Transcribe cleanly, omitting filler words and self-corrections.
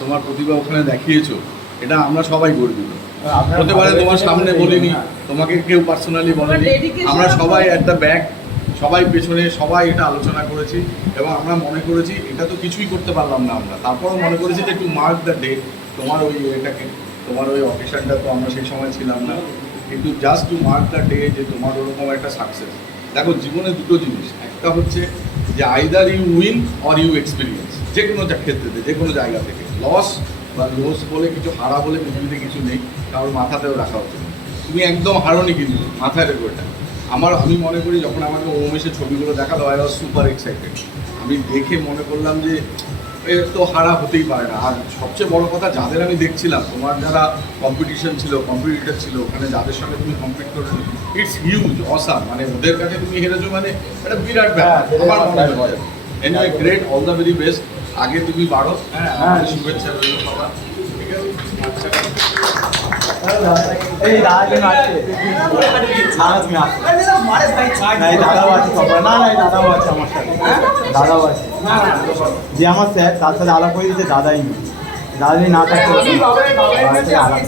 তোমার প্রতিভা ওখানে দেখিয়েছো, এটা আমরা সবাই গর্বিত। হতে পারে তোমার সামনে বলিনি, তোমাকে কেউ পার্সোনালি বলেনি, আমরা সবাই একটা ব্যাক, সবাই পেছনে সবাই এটা আলোচনা করেছি এবং আমরা মনে করেছি এটা তো কিছুই করতে পারলাম না আমরা, তারপরেও মনে করেছি যে একটু মার্ক দ্য ডে, তোমার ওই এটাকে, তোমার ওই অকেশনটা তো আমরা সেই সময় ছিলাম না, কিন্তু just to mark the day যে তোমার ওরকম একটা সাকসেস। দেখো জীবনে দুটো জিনিস, একটা হচ্ছে যে either you win or you experience, যে কোনো ক্ষেত্রেতে যে কোনো জায়গা থেকে। লস বা লস বলে কিছু, হারা বলে পৃথিবীতে কিছু নেই, কারোর মাথাতেও রাখা উচিত। তুমি একদম হারোনি, কিন্তু মাথায় রেখো এটা। আমি মনে করি যখন আমাকে ওমেশের ছবিগুলো দেখালো, আই ওয়াজ সুপার এক্সাইটেড। আমি দেখে মনে করলাম যে এ তো হারা হতেই পারে না। আর সবচেয়ে বড় কথা, যাদের আমি দেখছিলাম, তোমার যারা কম্পিটিশন ছিল, কম্পিটিটার ছিল ওখানে, যাদের সঙ্গে তুমি কম্পিট করে, ইটস হিউজ, অসাম। মানে ওদের কাছে তুমি হেরেছো মানে একটা বিরাট ব্যাপার আমার মনে হয়। Anyway great, all the very best. আগে তুমি বাড়ো, হ্যাঁ, আমাদের শুভেচ্ছা রইল সবার, ঠিক আছে? এই দাদা তুমি দাদাও আছে সবাই, না না দাদাও আছে আমার সাথে, দাদাও আছে যে আমার স্যার, তার সাথে আলাপ হয়ে দিচ্ছে দাদাই নেই, দাদাই না থাকতে আলাপ